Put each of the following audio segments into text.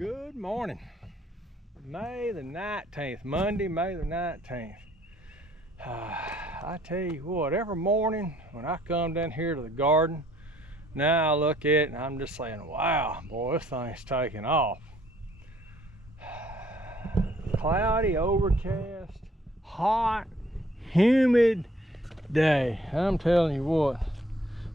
Good morning. May the 19th, Monday, May the 19th. I tell you what, every morning when I come down here to the garden, now I look at it and I'm just saying, wow, boy, this thing's taking off. Cloudy, overcast, hot, humid day. I'm telling you what,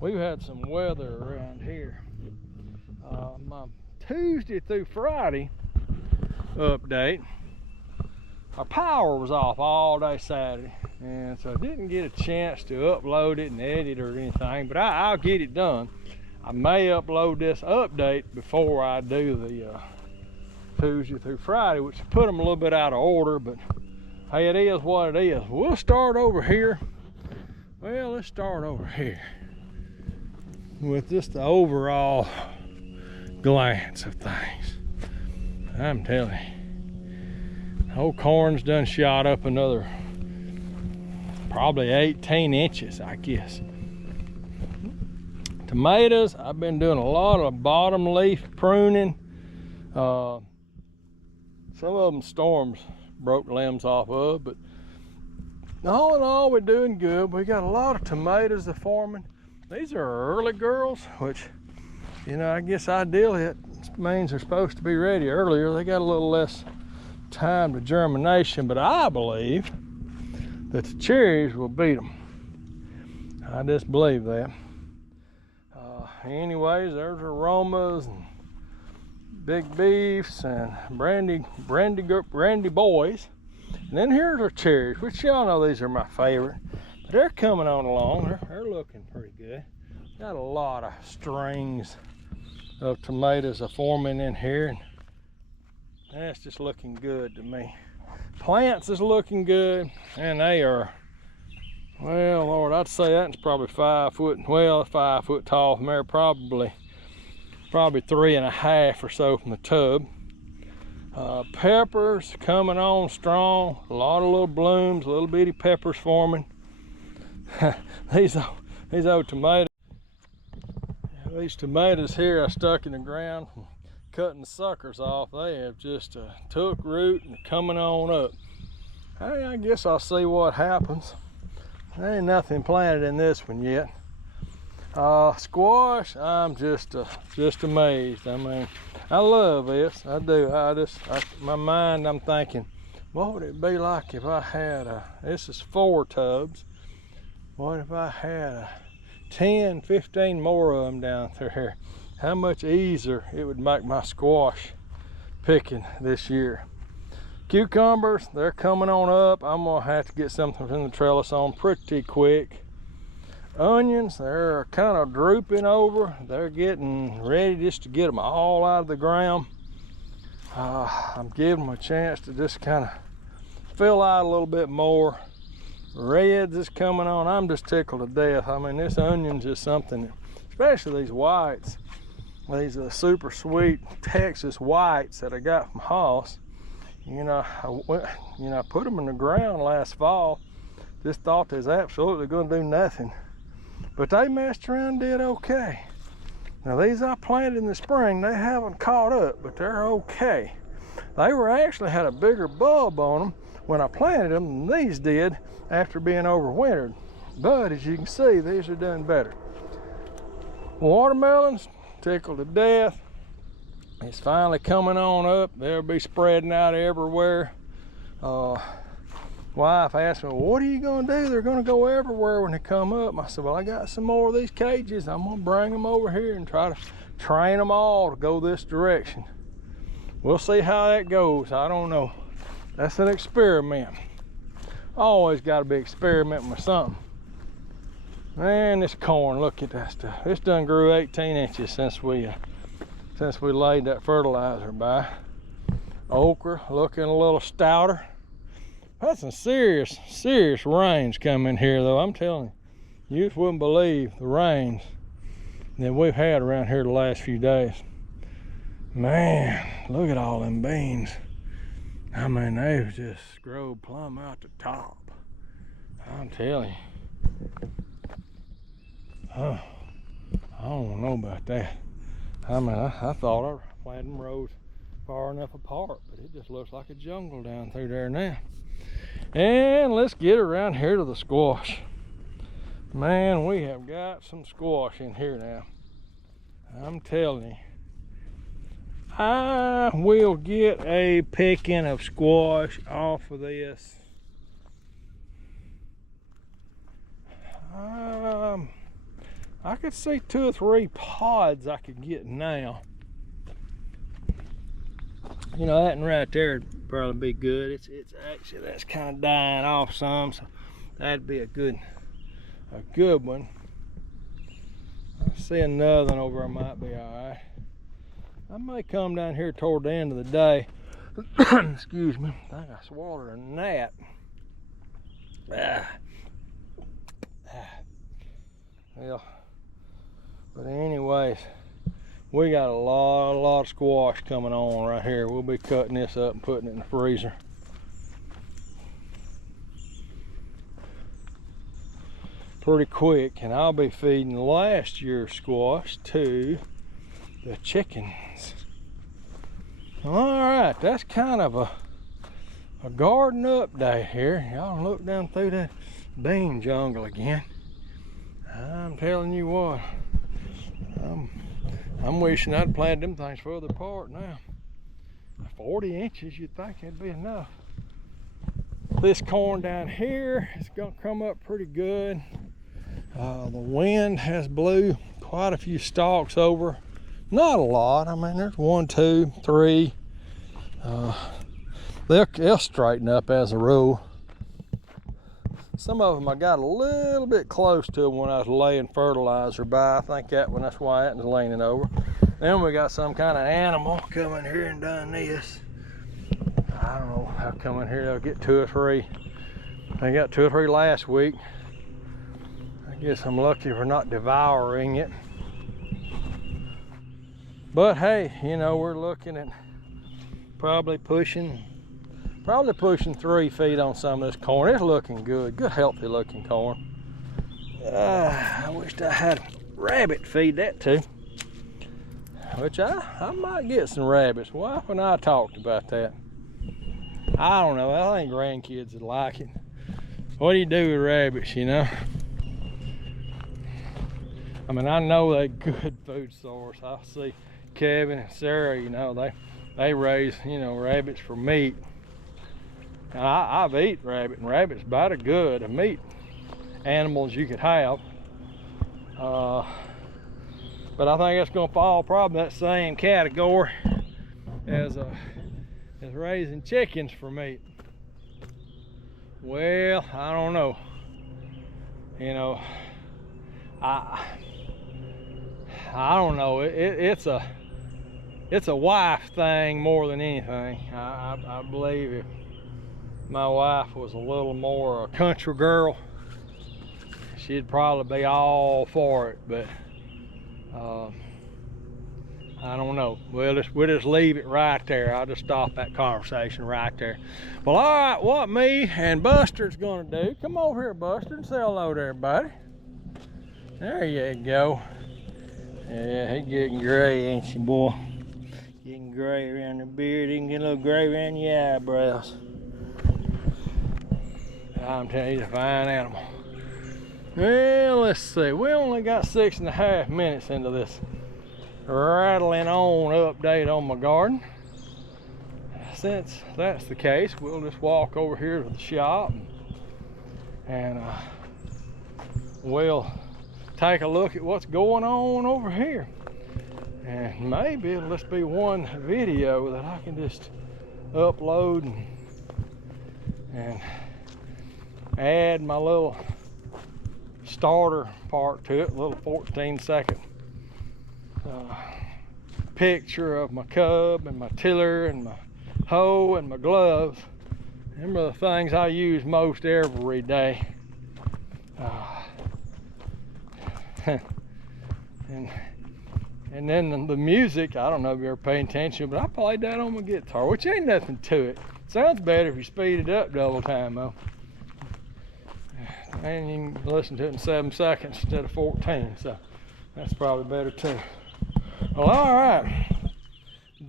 we've had some weather around here. My Tuesday through Friday update, our power was off all day Saturday, and so I didn't get a chance to upload it and edit or anything, but I'll get it done. I may upload this update before I do the Tuesday through Friday, which put them a little bit out of order, but hey, it is what it is. We'll start over here. Well, let's start over here with just the overall glance of things. I'm telling you, old corn's done shot up another probably 18 inches, I guess. Tomatoes, I've been doing a lot of bottom leaf pruning. Some of them storms broke limbs off of, but all in all, we're doing good. We got a lot of tomatoes that are forming. These are early girls, which, you know, I guess ideally it means they're supposed to be ready earlier. They got a little less time to germination, but I believe that the cherries will beat them. I just believe that. Anyways, there's aromas and big beefs and brandy boys. And then here's our cherries, which y'all know these are my favorite. But they're coming on along. They're looking pretty good. Got a lot of strings of tomatoes are forming in here, and that's just looking good to me. Plants is looking good, and they are, well, Lord, I'd say that's probably 5 foot, well, 5 foot tall from there, probably 3.5 or so from the tub. Peppers coming on strong, a lot of little blooms, little bitty peppers forming. these old tomatoes. These tomatoes here I stuck in the ground from cutting the suckers off. They have just took root and coming on up. Hey, I guess I'll see what happens. There ain't nothing planted in this one yet. Squash, I'm just amazed. I mean, I love this. I do. My mind, I'm thinking, what would it be like if I had this is 4 tubs. What if I had 10, 15 more of them down through here? How much easier it would make my squash picking this year. Cucumbers, they're coming on up. I'm gonna have to get something from the trellis on pretty quick. Onions, they're kind of drooping over. They're getting ready just to get them all out of the ground. I'm giving them a chance to just kind of fill out a little bit more. Reds is coming on. I'm just tickled to death. I mean, this onion's just something, especially these whites, these super sweet Texas whites that I got from Hoss. You know, I put them in the ground last fall. Just thought they was absolutely going to do nothing, but they messed around and did okay. Now these I planted in the spring, they haven't caught up, but they're okay. They were actually had a bigger bulb on them when I planted them than these did after being overwintered. But as you can see, these are doing better. Watermelons, tickled to death. It's finally coming on up. They'll be spreading out everywhere. Wife asked me, well, what are you gonna do? They're gonna go everywhere when they come up. I said, well, I got some more of these cages. I'm gonna bring them over here and try to train them all to go this direction. We'll see how that goes. I don't know. That's an experiment. Always got to be experimenting with something. Man, this corn, look at that stuff. It's done grew 18 inches since we laid that fertilizer by. Okra looking a little stouter. That's some serious rains coming here though. I'm telling you, you just wouldn't believe the rains that we've had around here the last few days. Man, look at all them beans. I mean, they've just growed plumb out the top. I'm telling you. Oh, I don't know about that. I mean, I thought I planted them rows far enough apart, but it just looks like a jungle down through there now. And let's get around here to the squash. Man, we have got some squash in here now. I'm telling you, I will get a picking of squash off of this. I could see 2 or 3 pods I could get now. You know, that one right there would probably be good. It's actually, that's kind of dying off some, so that'd be a good one. I see another one over there might be all right. I may come down here toward the end of the day. Excuse me. I think I swallowed a gnat. Well, but anyways, we got a lot of squash coming on right here. We'll be cutting this up and putting it in the freezer. Pretty quick, and I'll be feeding last year's squash to the chickens. All right, that's kind of a garden update here. Y'all look down through that bean jungle again. I'm telling you what, I'm wishing I'd planted them things further apart now. 40 inches, you'd think that'd be enough. This corn down here is gonna come up pretty good. The wind has blew quite a few stalks over. Not a lot. I mean, there's 1, 2, 3. They'll straighten up as a rule. Some of them I got a little bit close to them when I was laying fertilizer by. I think that's why that was leaning over. Then we got some kind of animal coming here and done this. I don't know how come in here they'll get 2 or 3. They got 2 or 3 last week. I guess I'm lucky for not devouring it. But hey, you know, we're looking at probably pushing 3 feet on some of this corn. It's looking good, healthy looking corn. I wished I had rabbit feed that to, which I might get some rabbits. Wife and I talked about that. I don't know, I think grandkids would like it. What do you do with rabbits, you know? I mean, I know they're good food source. I see Kevin and Sarah, you know, they raise, you know, rabbits for meat. And I've eaten rabbit, and rabbit's about as good a meat animal as you could have. But I think it's gonna fall probably that same category as raising chickens for meat. Well, I don't know. You know, I don't know. It's a wife thing more than anything. I believe if my wife was a little more a country girl, she'd probably be all for it, but I don't know. We'll just leave it right there. I'll just stop that conversation right there. Well, all right, what me and Buster's gonna do, come over here, Buster, and say hello to everybody. There you go. Yeah, he's getting gray, ain't you, boy? Getting gray around the beard. He can get a little gray around the eyebrows. I'm telling you, he's a fine animal. Well, let's see. We only got 6.5 minutes into this rattling on update on my garden. Since that's the case, we'll just walk over here to the shop and we'll take a look at what's going on over here. And maybe it'll just be one video that I can just upload and add my little starter part to it, a little 14-second picture of my cub and my tiller and my hoe and my gloves. Them are the things I use most every day. And then the music, I don't know if you're paying attention, but I played that on my guitar, which ain't nothing to it. Sounds better if you speed it up double time though. And you can listen to it in 7 seconds instead of 14, so that's probably better too. Well, all right.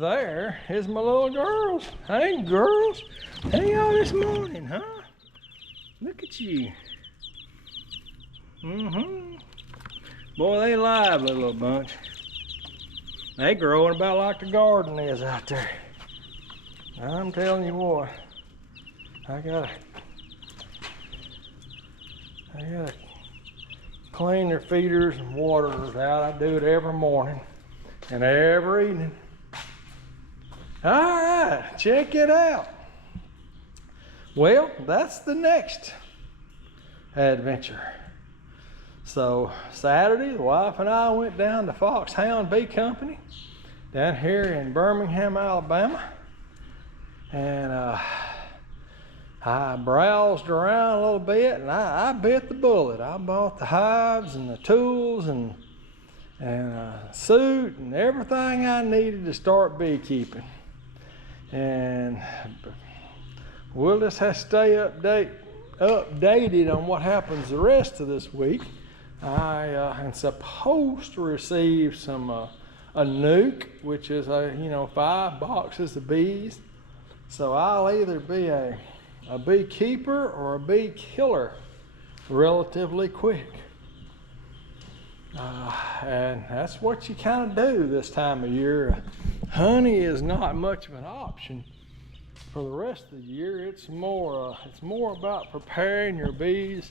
there is my little girls. Hey, girls. Hey, y'all this morning, huh? Look at you. Boy, they lively, little bunch. They growing about like the garden is out there. I'm telling you what, I gotta clean their feeders and waterers out. I do it every morning and every evening. All right, check it out. Well, that's the next adventure. So Saturday, the wife and I went down to Foxhound Bee Company down here in Birmingham, Alabama. And I browsed around a little bit, and I bit the bullet. I bought the hives and the tools and a suit and everything I needed to start beekeeping. And we'll just have to stay updated on what happens the rest of this week. I am supposed to receive some a nuke, which is 5 boxes of bees. So I'll either be a beekeeper or a bee killer relatively quick. And that's what you kind of do this time of year. Honey is not much of an option for the rest of the year. It's more about preparing your bees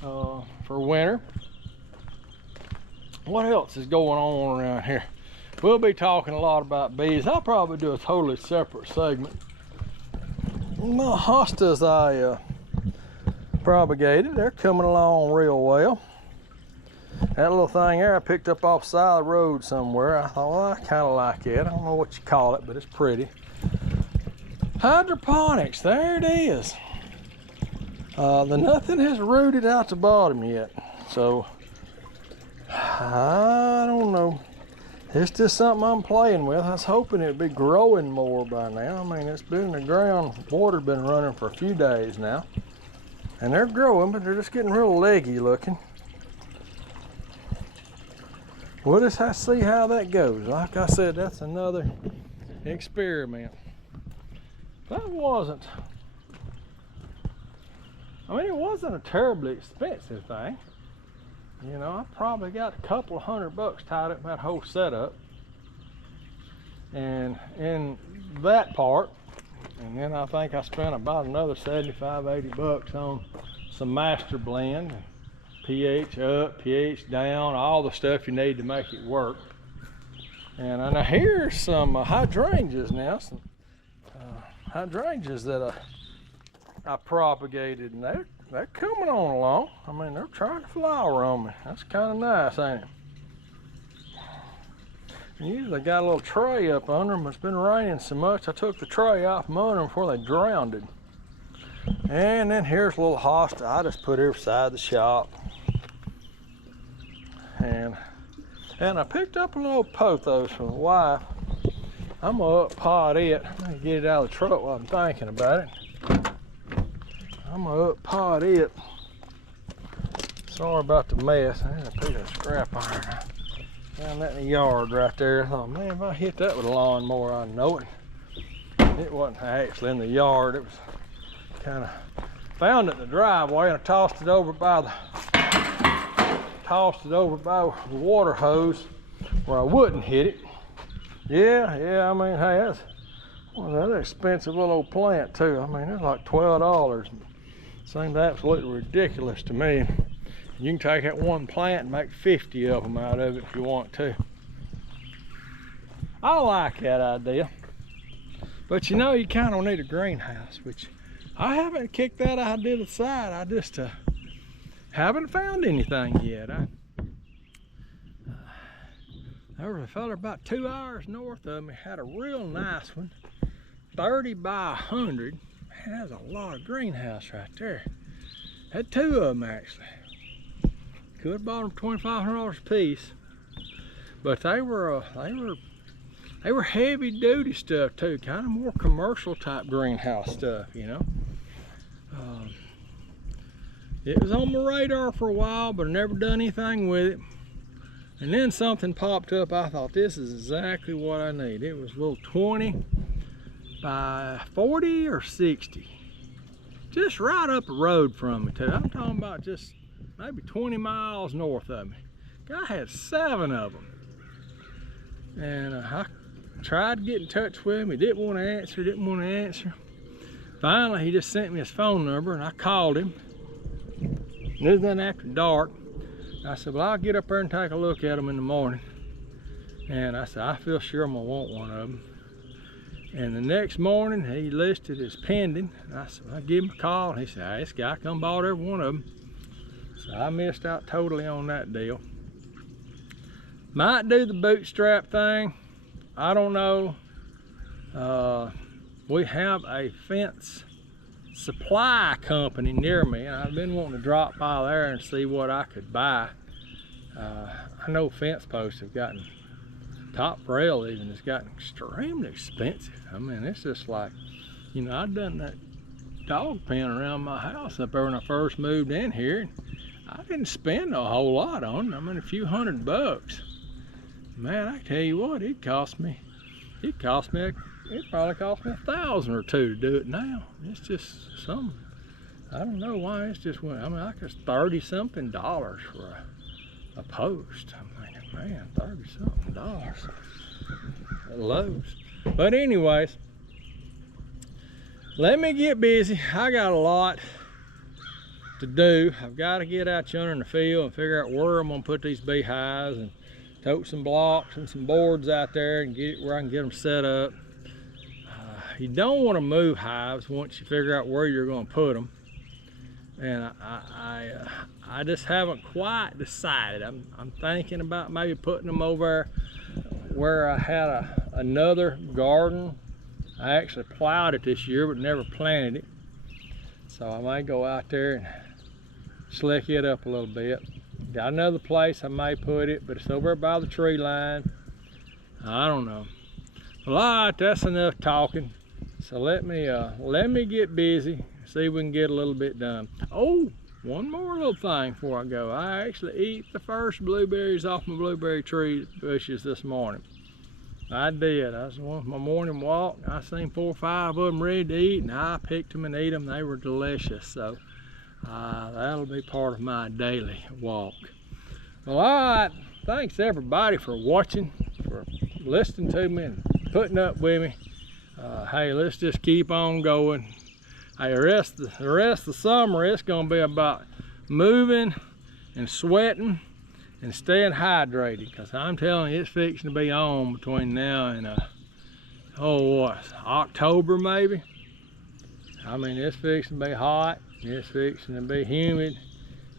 for winter. What else is going on around here? We'll be talking a lot about bees. I'll probably do a totally separate segment. My hostas I propagated, they're coming along real well. That little thing there I picked up off the side of the road somewhere. I thought, well, I kind of like it. I don't know what you call it, but it's pretty. Hydroponics, there it is. Nothing has rooted out the bottom yet, so I don't know. It's just something I'm playing with. I was hoping it'd be growing more by now. I mean, it's been in the ground, water's been running for a few days now. And they're growing, but they're just getting real leggy looking. We'll just have to see how that goes. Like I said, that's another experiment. That wasn't, it wasn't a terribly expensive thing. You know, I probably got a couple of $100 tied up in that whole setup. And in that part, and then I think I spent about another $75–80 on some master blend, pH up, pH down, all the stuff you need to make it work. And now here's some hydrangeas now, some hydrangeas that I propagated, and they're coming on along. I mean, they're trying to flower on me. That's kind of nice, ain't it? Usually got a little tray up under them. It's been raining so much, I took the tray off from under them before they drowned. And then here's a little hosta I just put here beside the shop. And I picked up a little pothos from the wife. I'm gonna up pot it. I'm gonna get it out of the truck while I'm thinking about it. I'm gonna up pot it. Sorry about the mess. I had a piece of scrap iron. Found that in the yard right there. I thought, man, if I hit that with a lawnmower, I'd know it. It wasn't actually in the yard. It was kind of found it in the driveway, and I tossed it over by the water hose where I wouldn't hit it. Yeah, I mean, hey, that's an expensive little old plant too. I mean, it's like $12. Seems absolutely ridiculous to me. You can take that one plant and make 50 of them out of it if you want to. I like that idea. But you know, you kind of need a greenhouse, which I haven't kicked that idea to the side. I just haven't found anything yet. There was a fella about 2 hours north of me, had a real nice one, 30 by 100. Man, that's a lot of greenhouse right there. Had 2 of them actually. Could have bought them $2,500 a piece, but they were heavy duty stuff too, kind of more commercial type greenhouse stuff, you know. It was on my radar for a while, but I never done anything with it. And then something popped up. I thought, this is exactly what I need. It was a little 20 by 40 or 60. Just right up the road from me too. I'm talking about just maybe 20 miles north of me. Guy had 7 of them. And I tried to get in touch with him. He didn't want to answer. Finally, he just sent me his phone number and I called him. It was then after dark. I said, well, I'll get up there and take a look at them in the morning. And I said, I feel sure I'm gonna want one of them. And the next morning, he listed as pending. I said, well, I give him a call. And he said, hey, this guy come bought every one of them. So I missed out totally on that deal. Might do the bootstrap thing. I don't know. We have a fence supply company near me, and I've been wanting to drop by there and see what I could buy. I know fence posts have gotten, top rail even has gotten extremely expensive. I mean, it's just like, you know, I've done that dog pen around my house up there when I first moved in here, and I didn't spend a whole lot on it. I mean, a few $100. Man, I tell you what, it probably cost me $1,000 or $2 to do it now. It's just something, I don't know why it's just went, I mean, like it's $30-something for a post. I'm thinking, man, $30-something at Lowe's. But anyways, let me get busy. I got a lot to do. I've got to get out yonder in the field and figure out where I'm gonna put these beehives, and tote some blocks and some boards out there and get it where I can get them set up. You don't want to move hives once you figure out where you're going to put them. And I just haven't quite decided. I'm thinking about maybe putting them over where I had another garden. I actually plowed it this year but never planted it. So I might go out there and slick it up a little bit. Got another place I may put it, but it's over by the tree line. I don't know. Well, all right, that's enough talking. So let me get busy, see if we can get a little bit done. Oh, one more little thing before I go. I actually eat the first blueberries off my blueberry tree bushes this morning. I did. I was on my morning walk. I seen 4 or 5 of them ready to eat, and I picked them and ate them. They were delicious. So that'll be part of my daily walk. Well, all right. Thanks everybody for watching, for listening to me and putting up with me. Hey, let's just keep on going. Hey, the rest of the summer, it's gonna be about moving and sweating and staying hydrated, because I'm telling you, it's fixing to be on between now and October maybe. I mean, it's fixing to be hot, it's fixing to be humid.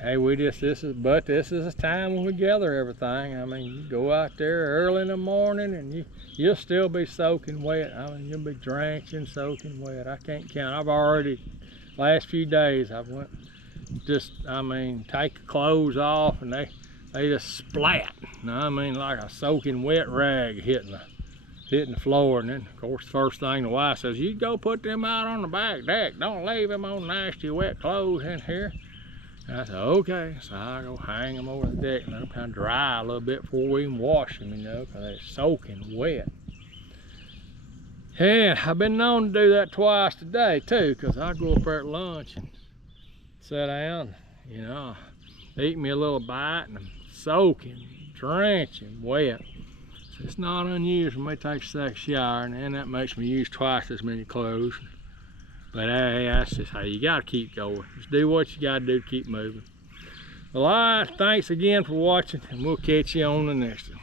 Hey, this is a time when we gather everything. I mean, you go out there early in the morning and you'll still be soaking wet. I mean, you'll be drenching, soaking wet. I can't count. I've already, last few days, I've went take the clothes off and they just splat. I mean, like a soaking wet rag hitting the floor. And then, of course, the first thing the wife says, you go put them out on the back deck. Don't leave them on nasty wet clothes in here. And I said, okay. So I go hang them over the deck and let them kind of dry a little bit before we even wash them, you know, because they're soaking wet. And I've been known to do that twice today too, because I go up there at lunch and sit down, you know, eat me a little bite and I'm soaking, drenching wet. So it's not unusual for me to take a second shower, and then that makes me use twice as many clothes. But hey, that's just how you gotta keep going. Just do what you gotta do to keep moving. Well, all right, thanks again for watching, and we'll catch you on the next one.